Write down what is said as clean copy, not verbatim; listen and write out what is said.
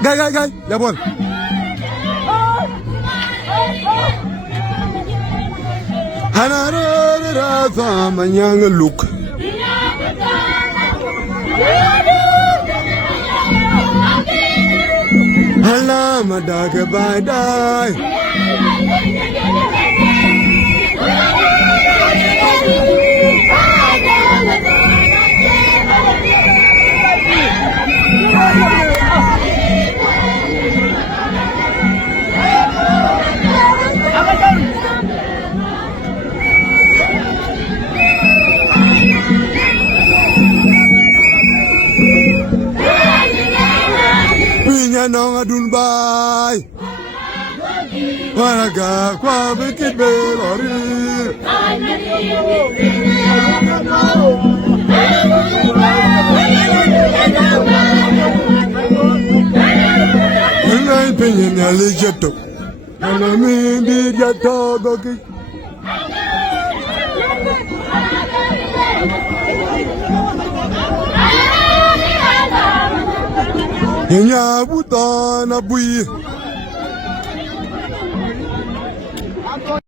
Gay, ya bon. Hanaro rafa manyang look. Hala madaga badai. Pinya nong adun bay. Waraga kwa bikit belori. Ngai pinya nyali jeto. Nana mi di jeto gogi. Nya buta na bui.